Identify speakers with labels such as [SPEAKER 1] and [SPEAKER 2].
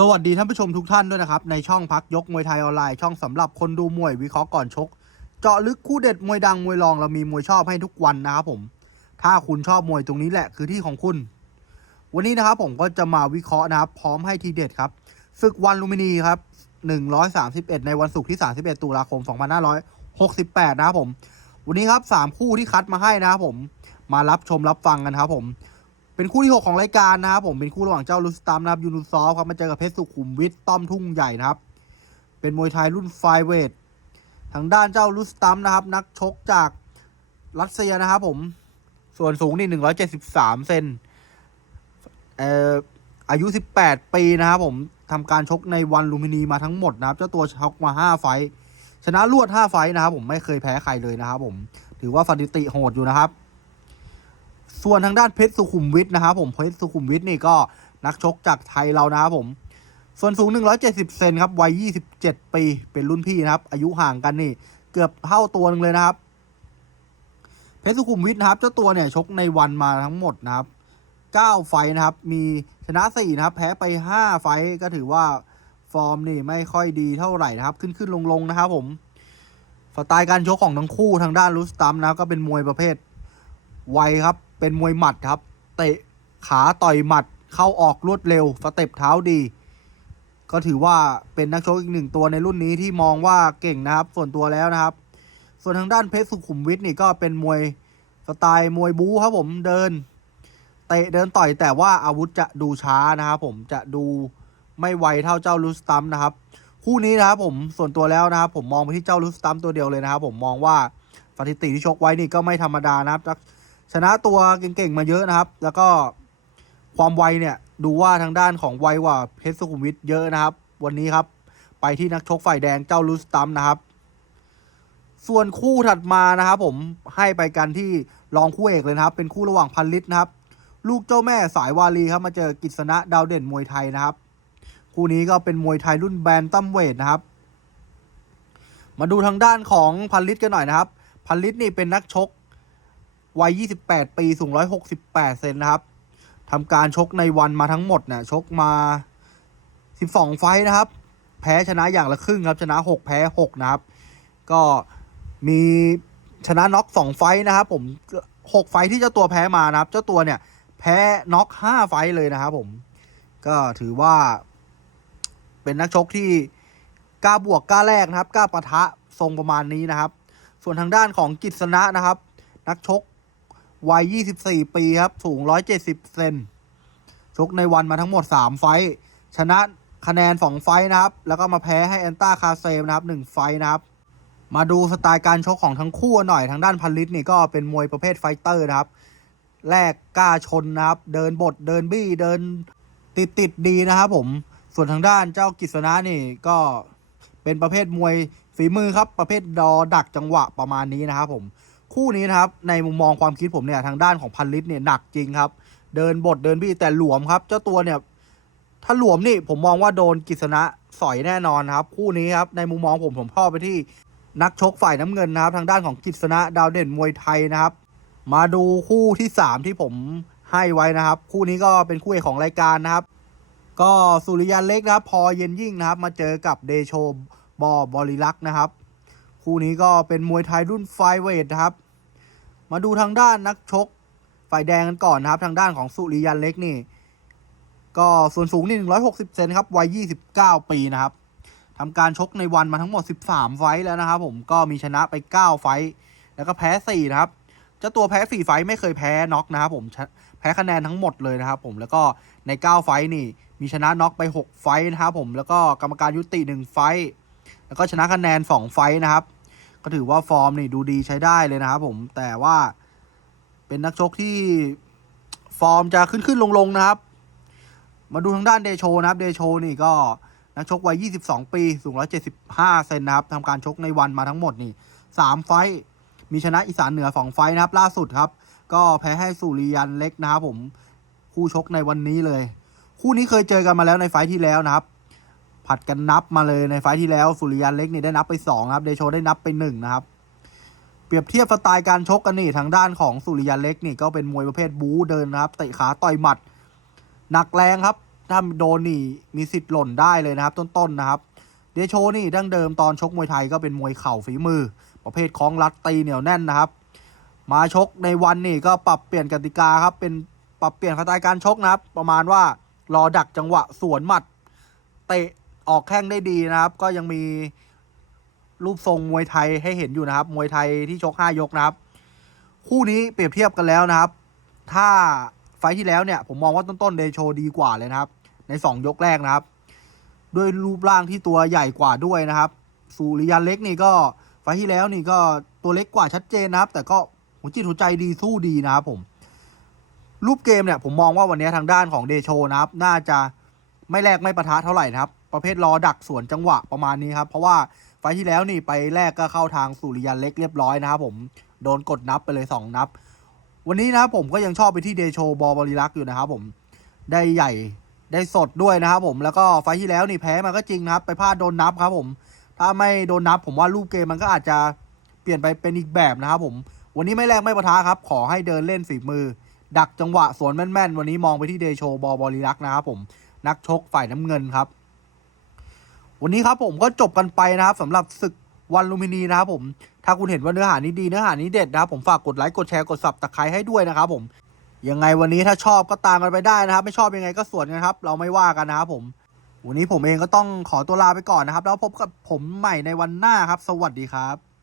[SPEAKER 1] สวัสดีท่านผู้ชมทุกท่านด้วยนะครับ ในช่องพักยกมวยไทยออนไลน์ช่องสำหรับคนดูมวยวิเคราะห์ก่อนชก เจาะลึกคู่เด็ดมวยดังมวยรองเรามีมวยชอบให้ทุกวันนะครับผม ถ้าคุณชอบมวยตรงนี้แหละคือที่ของคุณ วันนี้นะครับผมก็จะมาวิเคราะห์นะครับ พร้อมให้ทีเด็ดครับศึกวันลูมินีครับ131 ในวันศุกร์ที่ 31 ตุลาคม 2568 นะครับผม วันนี้ครับ3คู่ที่คัดมาให้นะครับผมมารับชมรับฟังกันครับผม เป็นคู่ที่ 6 ของรายการนะครับผมเป็นคู่ระหว่างเจ้าลุสตัมนะครับยูนูซอฟครับมาเจอกับเพชรสุขุมวิทต้อมทุ่งใหญ่นะครับ เป็นมวยไทยรุ่นไฟเวททางด้านเจ้าลุสตัมนะครับ นักชกจากรัสเซียนะครับผมส่วนสูงนี่173เซนเอ่ออายุ18ปีนะครับผมทำการชกในวันลูมินีมาทั้งหมดนะครับ เจ้าตัวชกมา5ไฟ ชนะรวด5ไฟนะครับ ผมไม่เคยแพ้ใครเลยนะครับผมถือว่าสถิติโหดอยู่นะครับ ส่วนทางด้านเพชรสุขุมวิทนะครับผมเพชรสุขุมวิทนี่ก็นักชกจากไทยเรานะครับผม ส่วนสูง 170 เซนครับวัย 27 ปี เป็นรุ่นพี่นะครับ อายุห่างกันนี่ เกือบเท่าตัวหนึงเลยนะครับ เพชรสุขุมวิทนะครับ เจ้าตัวเนี่ยชกในวันมาทั้งหมดนะครับ 9 ไฟนะครับ มีชนะ 4 นะครับ แพ้ไป 5 ไฟก็ถือว่าฟอร์มนี่ไม่ค่อยดีเท่าไหร่นะครับ ขึ้นขึ้นลงลงนะครับผมสไตล์การชกของทั้งคู่ทางด้านลุสตัมนะครับก็เป็นมวยประเภทไวครับ เป็นมวยหมัดครับ เตะขาต่อยหมัดเข้าออกรวดเร็วสเต็ปเท้าดี ก็ถือว่าเป็นนักชกอีกหนึ่งตัวในรุ่นนี้ที่มองว่าเก่งนะครับ ส่วนตัวแล้วนะครับ ส่วนทางด้านเพชรสุขุมวิทนี่ก็เป็นมวยสไตล์มวยบู๊ครับผมเดินเตะเดินต่อยแต่ว่าอาวุธจะดูช้านะครับผมจะดูไม่ไวเท่าเจ้าลุสตัมนะครับ คู่นี้นะครับผมส่วนตัวแล้วนะครับผมมองไปที่เจ้าลุสตัมตัวเดียวเลยนะครับผมมองว่าสถิติที่ชกไว้นี่ก็ไม่ธรรมดานะครับ ชนะตัวเก่งๆมาเยอะนะครับ แล้วก็ความไวเนี่ยดูว่าทางด้านของไวกว่าเพชรสุขุมวิทเยอะนะครับ วันนี้ครับ ไปที่นักชกฝ่ายแดงเจ้าลุสตัมนะครับ ส่วนคู่ถัดมานะครับผมให้ไปกันที่รองคู่เอกเลยนะครับ เป็นคู่ระหว่างพันลิตรนะครับ ลูกเจ้าแม่สายวาลีครับมาเจอกิษณะดาวเด่นมวยไทยนะครับ คู่นี้ก็เป็นมวยไทยรุ่นแบนตัมเวทนะครับ มาดูทางด้านของพันลิตรกันหน่อยนะครับ พันลิตรนี่เป็นนักชก วัย 28 ปี สูง 168 เซนนะครับทำการชกในวันมาทั้งหมดเนี่ยชกมา 12 ไฟนะครับ แพ้ชนะอย่างละครึ่งครับชนะ 6 แพ้ 6 นะครับ ก็มีชนะน็อก 2 ไฟนะครับผม 6 ไฟที่เจ้าตัวแพ้มานะครับ เจ้าตัวเนี่ยแพ้น็อก5ไฟเลยนะครับผม ก็ถือว่า เป็นนักชกที่กล้าบวกกล้าแลกนะครับกล้าปะทะทรงประมาณนี้นะครับ ส่วนทางด้านของกิษณะนะครับ นักชก วัย 24 ปีครับ สูง 170 เซน ชกในวันมาทั้งหมด 3 ไฟท์ชนะคะแนน 2 ไฟท์นะครับ แล้วก็มาแพ้ให้แอนต้าคาเซมนะครับ 1 ไฟท์นะครับ มาดูสไตล์การชกของทั้งคู่หน่อย ทางด้านพันลิตนี่ก็เป็นมวยประเภทไฟเตอร์นะครับแลกกล้าชนนะครับ เดินบด เดินบี้เดินติดติดดีนะครับผม ส่วนทางด้านเจ้ากิษณะนี่ก็เป็นประเภทมวยฝีมือครับ ประเภทดอดักจังหวะประมาณนี้นะครับผม คู่นี้นะครับในมุมมองความคิดผมเนี่ยทางด้านของพันลิตรเนี่ยหนักจริงครับ เดินบทเดินบี้แต่หลวมครับ เจ้าตัวเนี่ยถ้าหลวมนี่ผมมองว่าโดนกิษณะสอยแน่นอนครับ คู่นี้ครับในมุมมองผมผมชอบไปที่นักชกฝ่ายน้ำเงินนะครับ ทางด้านของกิษณะดาวเด่นมวยไทยนะครับ มาดูคู่ที่สามที่ผมให้ไว้นะครับ คู่นี้ก็เป็นคู่เอกของรายการนะครับ ก็สุริยันเล็กนะครับ พอเย็นยิ่งนะครับ มาเจอกับเดโชบอบริลักษ์นะครับ คู่นี้ก็เป็นมวยไทยรุ่นไฟเวทนะครับ มาดูทางด้านนักชก ฝ่ายแดงกันก่อนนะครับ ทางด้านของสุริยันเล็กนี่ ก็ส่วนสูงนี่160เซนครับวัย29 ปีนะครับทำการชกในวันมาทั้งหมด 13 ไฟท์แล้วนะครับ ผมก็มีชนะไป 9 ไฟท์แล้วก็แพ้ 4 นะครับเจ้าตัวแพ้ 4 ไฟท์ไม่เคยแพ้น็อกนะครับผมแพ้คะแนนทั้งหมดเลยนะครับ ผมแล้วก็ใน 9 ไฟท์นี่ มีชนะน็อกไป 6 ไฟท์นะครับผมแล้วก็กรรมการยุติ 1 ไฟท์แล้วก็ชนะคะแนน 2 ไฟท์นะครับ ก็ถือว่าฟอร์มนี่ดูดีใช้ได้เลยนะครับผมแต่ว่าเป็นนักชกที่ฟอร์มจะขึ้นขึ้นลงลงนะครับ มาดูทางด้านเดโชนะครับเดโชนี่ก็นักชกวัย 22 ปี สูง 175 เซนนะครับทำการชกในวันมาทั้งหมดนี่ 3 ไฟมีชนะอีสานเหนือ 2 ไฟนะครับ ล่าสุดครับ ก็แพ้ให้สุริยันเล็กนะครับผม คู่ชกในวันนี้เลย คู่นี้เคยเจอกันมาแล้วในไฟที่แล้วนะครับ ผัดกันนับมาเลยในไฟที่แล้วสุริยันเล็กนี่ได้นับไป2ครับเดโชได้นับไป1นะครับเปรียบเทียบสไตล์การชกกันนี่ทางด้านของสุริยันเล็กนี่ก็เป็นมวยประเภทบู๊เดินนะครับเตะขาต่อยหมัดหนักแรงครับถ้าโดนนี่มีสิทธิ์หล่นได้เลยนะครับ ต้นๆนะครับ เดโชนี่ดั้งเดิมตอนชกมวยไทยก็เป็นมวยเข่าฝีมือ ประเภทคล้องรัดตีเหนียวแน่นนะครับ มาชกในวันนี่ก็ปรับเปลี่ยนกติกาครับเป็นปรับเปลี่ยนสไตล์การชกนะครับ ประมาณว่ารอดักจังหวะสวนหมัด เตะ ออกแข้งได้ดีนะครับ ก็ยังมีรูปทรงมวยไทยให้เห็นอยู่นะครับ มวยไทยที่ชกห้ายกนะครับ คู่นี้เปรียบเทียบกันแล้วนะครับ ถ้าไฟที่แล้วเนี่ย ผมมองว่าต้นๆเดโชดีกว่าเลยนะครับ ในสองยกแรกนะครับ ด้วยรูปร่างที่ตัวใหญ่กว่าด้วยนะครับสุริยันเล็กนี่ก็ไฟที่แล้วนี่ก็ตัวเล็กกว่าชัดเจนนะครับ แต่ก็หัวจิตหัวใจดีสู้ดีนะครับผม รูปเกมเนี่ยผมมองว่าวันนี้ทางด้านของเดโชนะครับ น่าจะไม่แลกไม่ประทะเท่าไหร่นะครับ ประเภทรอดักสวนจังหวะประมาณนี้ครับ เพราะว่าไฟที่แล้วนี่ไปแรกก็เข้าทางสุริยันเล็กเรียบร้อยนะครับผมโดนกดนับไปเลย 2 นับ วันนี้นะครับผมก็ยังชอบไปที่เดโชบอบริลักษ์อยู่นะครับผมได้ใหญ่ได้สดด้วยนะครับผมแล้วก็ไฟที่แล้วนี่แพ้มาก็จริงนะครับ ไปพลาดโดนนับครับผมถ้าไม่โดนนับผมว่ารูปเกมมันก็อาจจะเปลี่ยนไปเป็นอีกแบบนะครับผม วันนี้ไม่แรกไม่ประทะครับ ขอให้เดินเล่นฝีมือ ดักจังหวะสวนแม่นๆ วันนี้มองไปที่เดโชบอบอลิรักษ์นะครับผม นักชกฝ่ายน้ำเงินครับ วันนี้ครับผมก็จบกันไปนะครับสำหรับศึกวันลุมพินีนะครับผมถ้าคุณเห็นว่าเนื้อหานี้ดีเนื้อหานี้เด็ดนะครับผมฝากกดไลค์กดแชร์กดสับตะไคร้ให้ด้วยนะครับผมยังไงวันนี้ถ้าชอบก็ตามกันไปได้นะครับ ไม่ชอบยังไงก็สวนกันครับ เราไม่ว่ากันนะครับผม วันนี้ผมเองก็ต้องขอตัวลาไปก่อนนะครับ แล้วพบกับผมใหม่ในวันหน้าครับ สวัสดีครับ